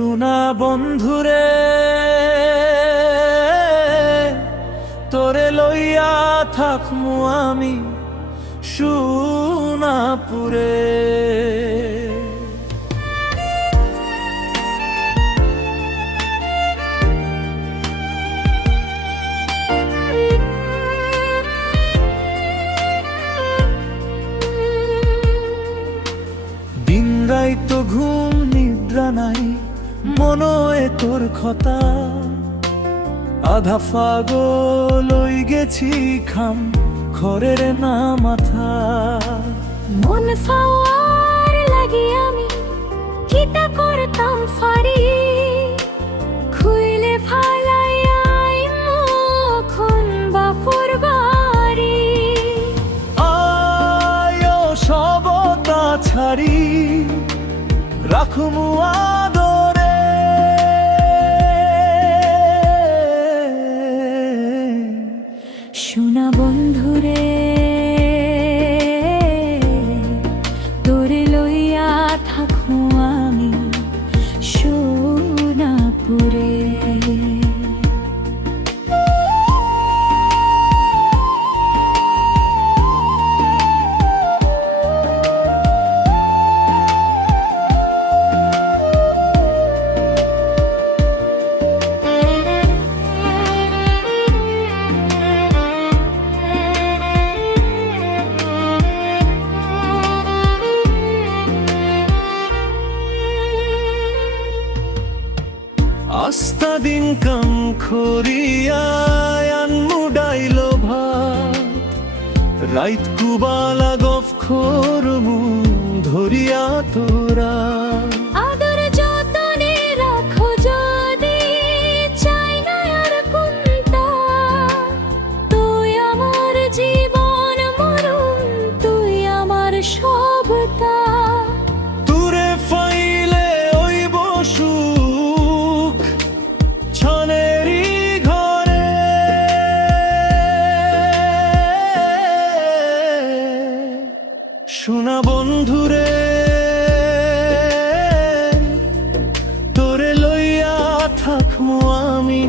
শোনা বন্ধুরে, তোরে লইয়া থাকমু আমি সোনাপুরে। দিন রাইতো ঘুম নিদ্রা নাই, মনয়ে তোর কথা। আধা পাগল হই গেছি খাম খরের না মাথা। মন ফাওয়ার লাগি আমি কিতা করতাম ফারি, খুইলে ফালাইয়াই মুখন বাপুর বাড়ি। আয় সবতা ছাড়ি রাখমু আদরে, শোনা বন্ধুরে, তোরে লইয়া থাকমু আমি সোনাপুরে। আস্তা দিন কাম খরিয়া আনমু ডাইলো ভাত, রাইত কুবালা গফ খরমু ধরিয়া তোরা। আদর যতনে রাখো যদি, চাই না আর কোনটা। তুই আমার জীবন মরণ, তুই আমার সবটা। তুরে ফাইলে ওই বসুক ছানেরি ঘরে, শোনা বন্ধুরে, তোরে লইয়া থাকমু আমি